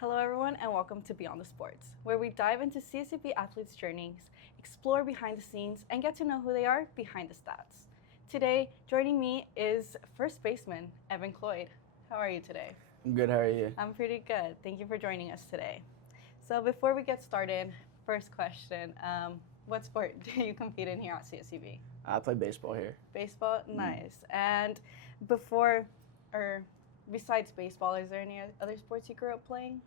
Hello, everyone, and welcome to Beyond the Sports, where we dive into CSUB athletes' journeys, explore behind the scenes, and get to know who they are behind the stats. Today, joining me is first baseman Evan Cloyd. How are you today? I'm good. How are you? I'm pretty good. Thank you for joining us today. So, before we get started, first question: what sport do you compete in here at CSUB? I play baseball here. Baseball, nice. And before, or besides baseball, is there any other sports you grew up playing?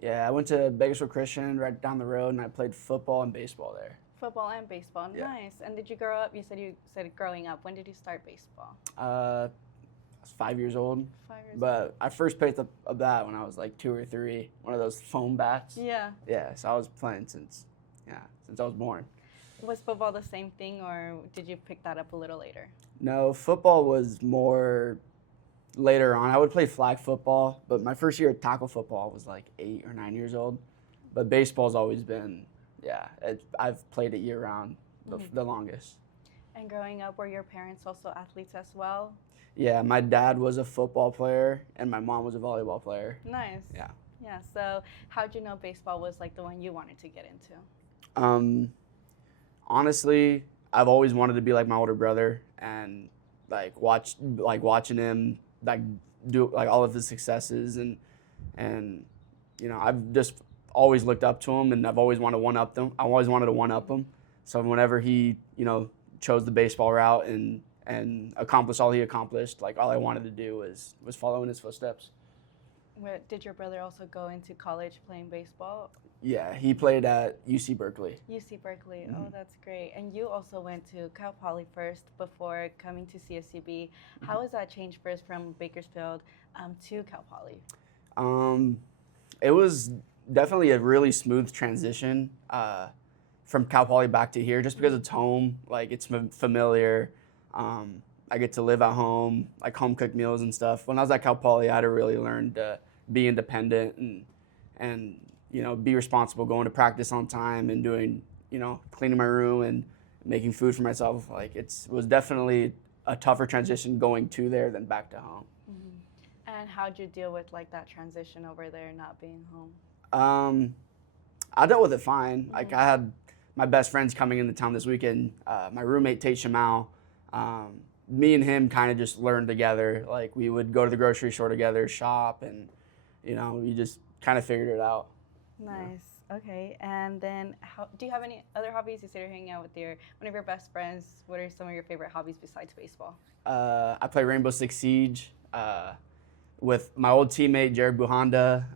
Yeah, I went to Bakersfield Christian right down the road, and I played football and baseball there. Football and baseball, Yeah. nice. And did you grow up? You said growing up. When did you start baseball? I was 5 years old, 5 years old. but I first picked up a bat when I was like 2 or 3. One of those foam bats. Yeah. Yeah, so I was playing since I was born. Was football the same thing, or did you pick that up a little later? No, football was more later on. I would play flag football, but my first year of tackle football was like 8 or 9 years old. But baseball's always been, I've played it year round, the longest. And growing up, were your parents also athletes as well? Yeah, my dad was a football player and my mom was a volleyball player. Nice. Yeah. Yeah. So, how'd you know baseball was like the one you wanted to get into? Honestly, I've always wanted to be like my older brother and watching him do all of his successes and I've just always looked up to him and I've always wanted to one up them. I always wanted to one up him. So whenever he chose the baseball route and accomplished all he accomplished, all I wanted to do was follow in his footsteps. Did your brother also go into college playing baseball? Yeah, he played at UC Berkeley. UC Berkeley. Mm-hmm. Oh, that's great. And you also went to Cal Poly first before coming to CSUB. How was that change first from Bakersfield to Cal Poly? It was definitely a really smooth transition from Cal Poly back to here, just because it's home. It's familiar. I get to live at home, home cooked meals and stuff. When I was at Cal Poly, I had to really learn to be independent and be responsible, going to practice on time and doing, cleaning my room and making food for myself. It was definitely a tougher transition going to there than back to home. Mm-hmm. And how'd you deal with that transition over there, not being home? I dealt with it fine. Mm-hmm. I had my best friends coming into town this weekend. My roommate Tate Shamal. Me and him kind of just learned together. We would go to the grocery store together, shop, and we just kind of figured it out. Nice. Yeah. Okay. And then, do you have any other hobbies? You said you're hanging out with one of your best friends. What are some of your favorite hobbies besides baseball? I play Rainbow Six Siege with my old teammate Jared Buhanda,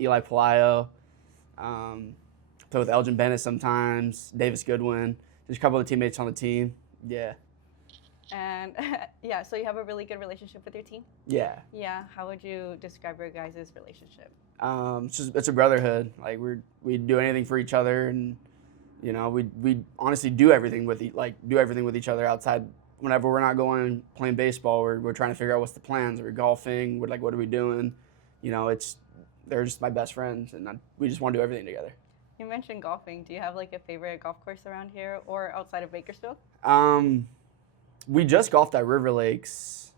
Eli Palayo. Play with Elgin Bennett sometimes, Davis Goodwin. There's a couple of teammates on the team. Yeah. And so you have a really good relationship with your team? Yeah. Yeah. How would you describe your guys' relationship? It's a brotherhood. We do anything for each other, and we honestly do everything with each other outside. Whenever we're not going playing baseball, we're trying to figure out what's the plans. We're golfing. What are we doing? They're just my best friends, and we just want to do everything together. You mentioned golfing. Do you have a favorite golf course around here or outside of Bakersfield? We just golfed at River Lakes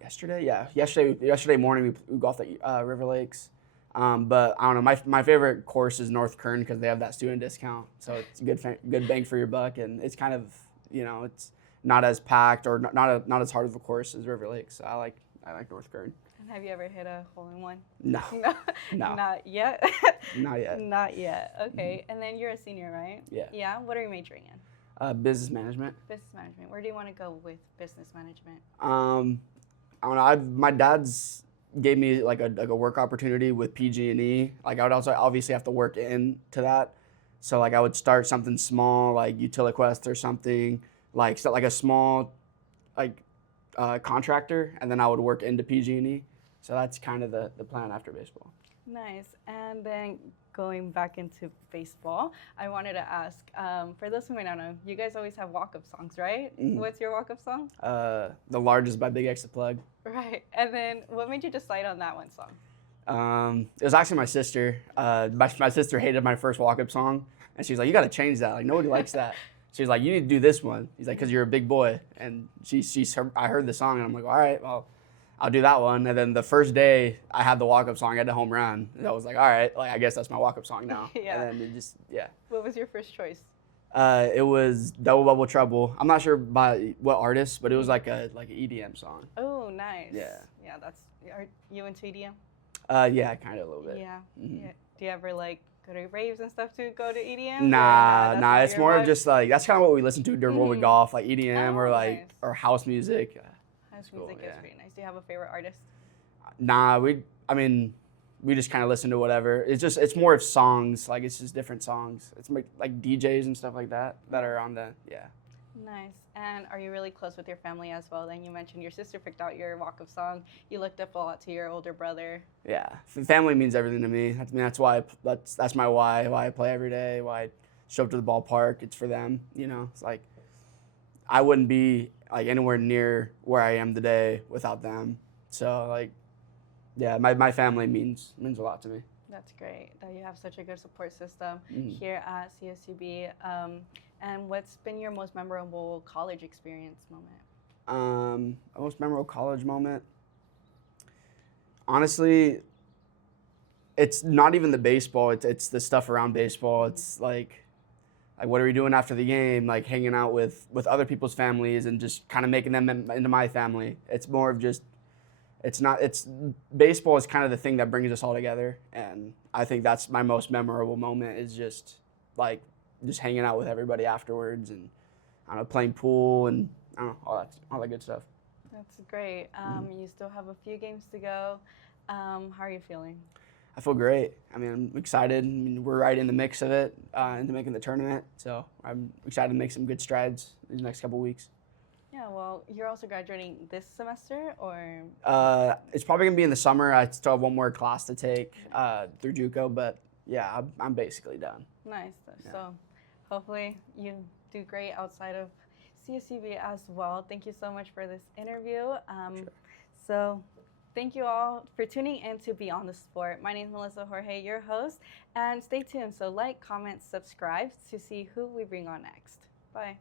yesterday. Yeah, yesterday morning we golfed at River Lakes. But I don't know. My favorite course is North Kern because they have that student discount, so it's a good bang for your buck, and it's kind of it's not as packed or not as hard of a course as River Lakes. So I like North Kern. And have you ever hit a hole-in-one? No. No. Not yet. Not yet. Not yet. Okay. Mm-hmm. And then you're a senior, right? Yeah. Yeah. What are you majoring in? Business management. Business management. Where do you want to go with business management? I don't know. My dad's gave me a work opportunity with PG&E. I would also obviously have to work into that. So I would start something small, like Utiliquest or something, a small contractor, and then I would work into PG&E. So that's kind of the plan after baseball. Nice. And then going back into baseball, I wanted to ask, for those who may not know, you guys always have walk-up songs, right? Mm-hmm. What's your walk-up song? The Largest by Big X the Plug. Right. And then what made you decide on that one song? It was actually my sister. My sister hated my first walk-up song, and she's like, "You got to change that. Nobody likes that." She's like, "You need to do this one." He's like, "Cause you're a big boy." And I heard the song, and I'm like, "All right, well, I'll do that one. And then the first day I had the walk-up song, I had the home run. And I was like, all right, like I guess that's my walk-up song now. Yeah. And then it just, yeah. What was your first choice? It was Double Bubble Trouble. I'm not sure by what artist, but it was like an EDM song. Oh, nice. Yeah. Yeah, are you into EDM? Yeah, kind of a little bit. Yeah. Mhm. Yeah. Do you ever like go to raves and stuff to go to EDM? Nah. It's more of just like that's kind of what we listen to during when we Mhm. golf, like EDM or like nice. or house music. House cool, music yeah. is pretty nice. Do you have a favorite artist? Nah, we just kind of listen to whatever. It's more of songs, like it's just different songs. It's like DJs and stuff like that are on the Nice. And are you really close with your family as well? Then you mentioned your sister picked out your walk-up song. You looked up a lot to your older brother. Yeah. Family means everything to me. That's why that's my why I play every day. Why I show up to the ballpark. It's for them. You know, it's like I wouldn't be like anywhere near where I am today without them. So like, yeah, my family means a lot to me. That's great that you have such a good support system Mhm. here at CSUB. And what's been your most memorable college experience moment? Most memorable college moment. Honestly, it's not even the baseball. It's the stuff around baseball. It's like what are we doing after the game? Like hanging out with other people's families and just kind of making them into my family. It's more of just. It's baseball is kind of the thing that brings us all together, and I think that's my most memorable moment is just hanging out with everybody afterwards and I don't know, playing pool and I don't know, all that good stuff. That's great. You still have a few games to go. How are you feeling? I feel great. I mean, I'm excited. I mean, we're right in the mix of it, into making the tournament, so I'm excited to make some good strides these next couple weeks. Yeah, well, you're also graduating this semester, or? It's probably gonna be in the summer. I still have one more class to take through JUCO, but yeah, I'm basically done. Nice. Yeah. So hopefully you do great outside of CSUB as well. Thank you so much for this interview. Sure. So thank you all for tuning in to Beyond the Sport. My name is Melissa Jorge, your host, and stay tuned. So like, comment, subscribe to see who we bring on next. Bye.